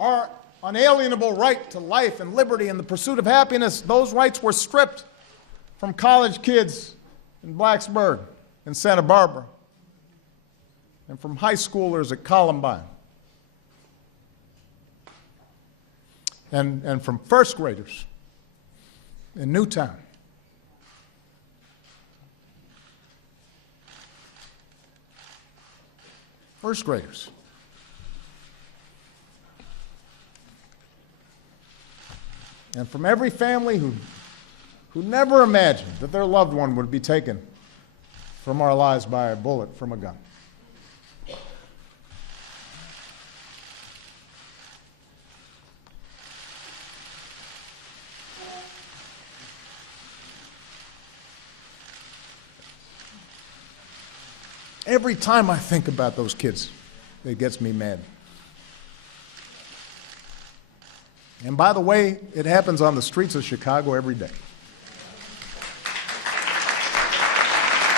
our unalienable right to life and liberty and the pursuit of happiness, those rights were stripped from college kids in Blacksburg and Santa Barbara, and from high schoolers at Columbine, and from first graders in Newtown. First graders. And from every family who never imagined that their loved one would be taken from our lives by a bullet from a gun. Every time I think about those kids, it gets me mad. And by the way, it happens on the streets of Chicago every day.